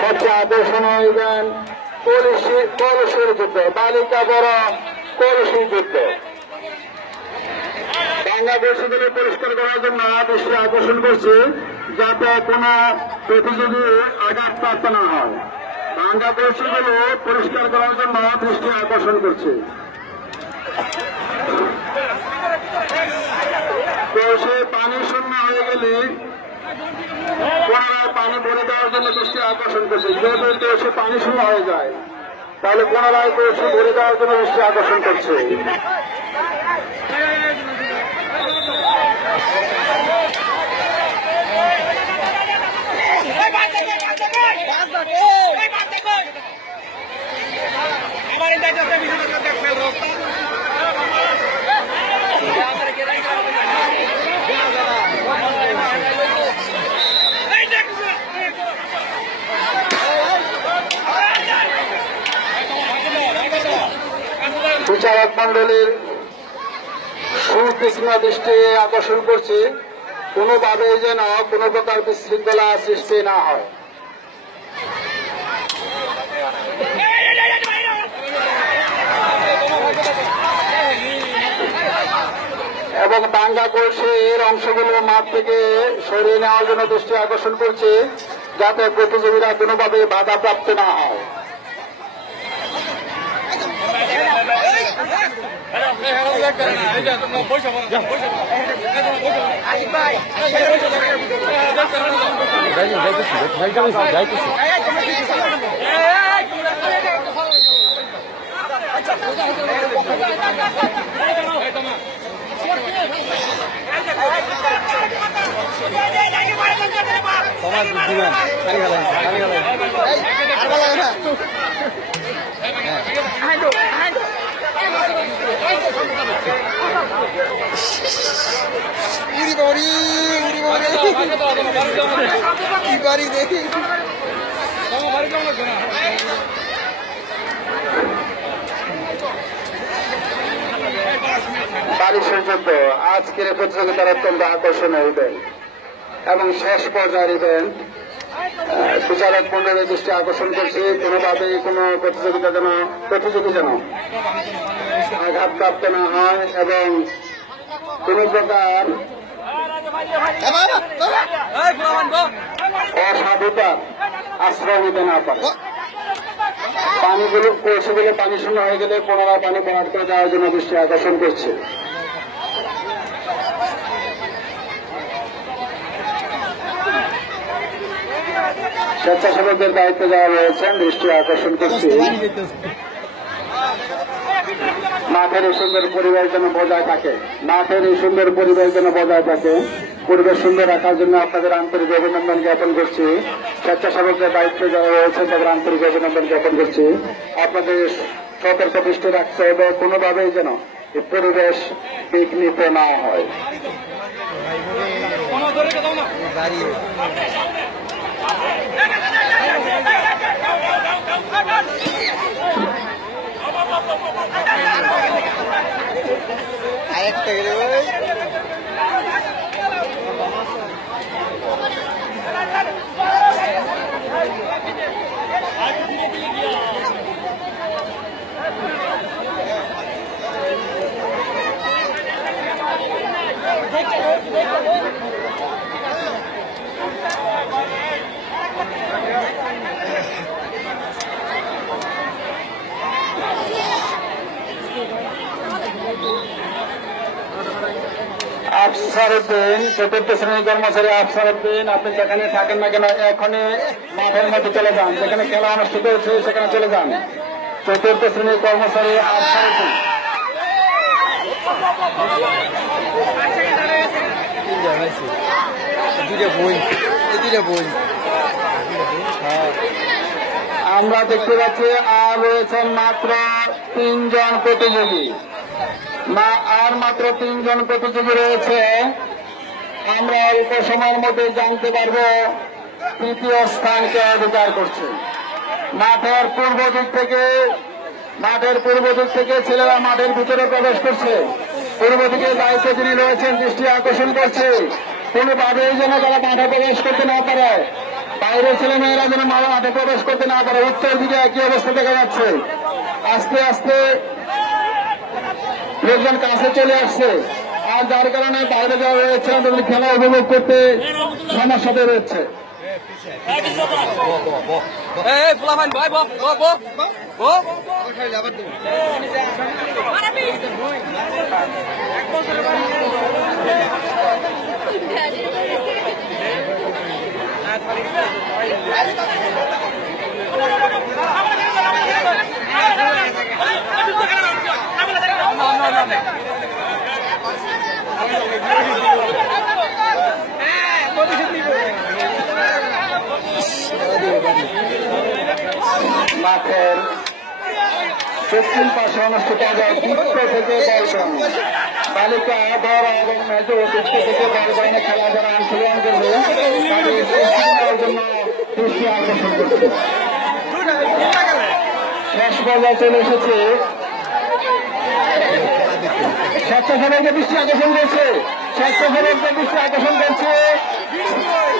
সবচেয়ে আকর্ষণীয় ইভেন্ট কলসি কলসের যুদ্ধ। বালিকা বড় কলসি যুদ্ধ। বাংলা পরিষ্কার করার জন্য দৃষ্টি আকর্ষণ করছে, যাতে কোনো প্রতিযোগী আঘাতপ্রাপ্ত না হয়। বাংলা বর্ষগুলো পরিষ্কার করার জন্য দৃষ্টি আকর্ষণ করছে। তো সে পানি শূন্য হয়ে গেলে পুনরায় পানি ভরে দেওয়ার জন্য দৃষ্টি আকর্ষণ করছে। যেহেতু তো সে পানি শূন্য হয়ে যায়, তাহলে পুনরায় তো ভরে দেওয়ার জন্য দৃষ্টি আকর্ষণ করছে। আমার ইন্টারনেট আছে ভিডিও দেখ ফেল রোক এই দেখ বিচারক মন্ডলীর সুতীক্ষ্ণ দৃষ্টি আকর্ষণ করছে কোনোভাবে যেন কোনো প্রকার বিশৃঙ্খলা সৃষ্টি না হয়। এবং দাঙ্গা করছে এর অংশগুলো মাঠ থেকে সরিয়ে নেওয়ার জন্য দৃষ্টি আকর্ষণ করছে, যাতে প্রতিযোগীরা কোনোভাবে বাধা প্রাপ্ত না হয় উড়ি বাড়ি উড়ি বাড়ি আজকের প্রতিযোগিতার অত্যন্ত আকর্ষণীয় ইভেন্ট এবং শেষ পর্যায়ের ইভেন্ট বিচারক মন্ডলের দৃষ্টি আকর্ষণ করছে। কোনোভাবে কোনো প্রতিযোগিতা যেন, প্রতিযোগী যেন আঘাতপ্রাপ্ত না হয় এবং কোন প্রকার অসাধুতার আশ্রয় নিতে না পারে। পানিগুলো কলসিগুলো পানি শূন্য হয়ে গেলে পুনরায় পানি বরাদ করে দেওয়ার জন্য দৃষ্টি আকর্ষণ করছে। স্বেচ্ছাসেবকদের দায়িত্বে যাওয়া রয়েছেন দৃষ্টি আকর্ষণ করছে। মাঠের এই সুন্দর পরিবেশ যেন বজায় থাকে। মাঠের এই সুন্দর পরিবেশ যেন বজায় থাকে। পরিবেশ সুন্দর রাখার জন্য আপনাদের আন্তরিক অভিনন্দন জ্ঞাপন করছি। স্বেচ্ছাসেবকদের দায়িত্বে যারা রয়েছে তাদের আন্তরিক অভিনন্দন জ্ঞাপন করছি। আপনাদের সতর্ক দৃষ্টি রাখতে হবে, কোনোভাবেই যেন পরিবেশ বিঘ্নিত না হয়। আরেকটা গেলে ভাই আফসার উদ্দিন চতুর্থ শ্রেণির কর্মচারী আফসার উদ্দিন আপনি যেখানে থাকেন না কেন এখনই মাঠের মধ্যে চলে যান। যেখানে খেলা অনুষ্ঠিত হচ্ছে সেখানে চলে যান। চতুর্থ শ্রেণির কর্মচারী আফসার উদ্দিন বই আমরা দেখতে পাচ্ছি আর রয়েছেন মাত্র তিনজন প্রতিযোগী। না, আর মাত্র তিনজন প্রতিযোগী রয়েছে। আমরা অল্প সময়ের মধ্যে জানতে পারব তৃতীয় স্থানকে অধিকার করছে। মাঠের পূর্ব দিক থেকে, মাঠের পূর্ব দিক থেকে ছেলেরা মাঠের ভিতরে প্রবেশ করছে। পূর্ব দিকে দায়িত্বে যিনি রয়েছেন, দৃষ্টি আকর্ষণ করছে। কোনোভাবেই যেন তারা মাঠে প্রবেশ করতে না পারে। বাইরের ছেলে মেয়েরা যেন মাঠে প্রবেশ করতে না পারে। উত্তর দিকে একই অবস্থা দেখা যাচ্ছে। আস্তে আস্তে লোকজন কাছে চলে আসছে আর যার কারণে বাইরে যাওয়া রয়েছে তাদের খেলা উপভোগ করতে সমস্যাতে রয়েছে ভাই মাঠের দক্ষিণ পাশে অনুষ্ঠিত হবে উত্তর থেকে বলগান বালিকা, বড় এবং মেজ উত্তর থেকে বলগানে খেলা যারা অংশগ্রহণ করবে তাদের জন্য দৃষ্টি আকর্ষণ করছে। শেষ পর্যায়ে চলে এসেছে স্বেচ্ছাসেবককে দৃষ্টি আকর্ষণ করছে। স্বেচ্ছাসেবককে দৃষ্টি আকর্ষণ করছে।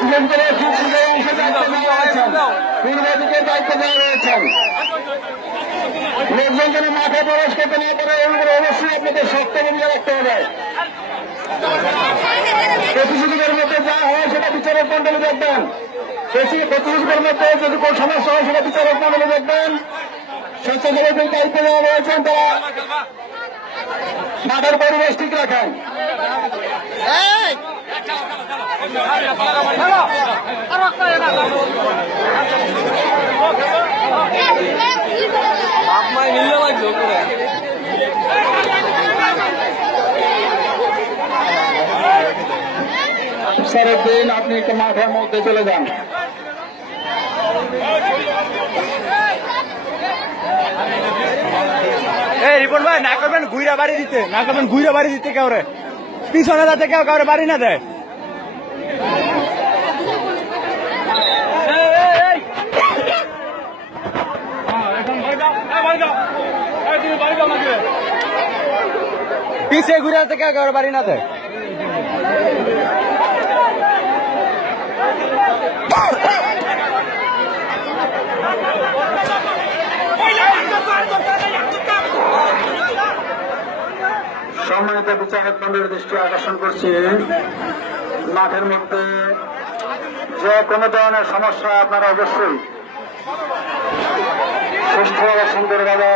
বিশেষ করে অংশে দায়িত্ব দেওয়া রয়েছেন লোকজন যেন মাঠে প্রবেশ করতে না পারে উপরে অবশ্যই আপনাদের শক্ত ভূমিকা রাখতে হবে। প্রতিযোগীদের মধ্যে যা হয় সেটা বিচারক মন্ডলী দেখবেন। বেশি- প্রতিযোগীদের মধ্যে যদি কোনো সমস্যা হয় সেটা বিচারক মন্ডলী দেখবেন। স্বেচ্ছাসেবকদের দায়িত্ব দেওয়া রয়েছেন তারা মাঠের পরিবেশ ঠিক রাখেন। মাই মিললে লাগছে আপনি একটু মাঠের মধ্যে চলে যান। এই রিপন ভাই, না করবেন ঘুইরা বাড়ি দিতে। না করবেন ঘুইরা দিতে কেউরে। পিছনে যাতে কেউ কাউরে বাড়ি না দেয়। পিছিয়ে ঘুরে যাতে কেউ কাউরে বাড়ি না দেয়। সম্মানিত বিচারক মন্ডলের দৃষ্টি আকর্ষণ করছি। মাঠের মধ্যে যে কোনো ধরনের সমস্যা আপনারা অবশ্যই সুস্থ সুন্দরভাবে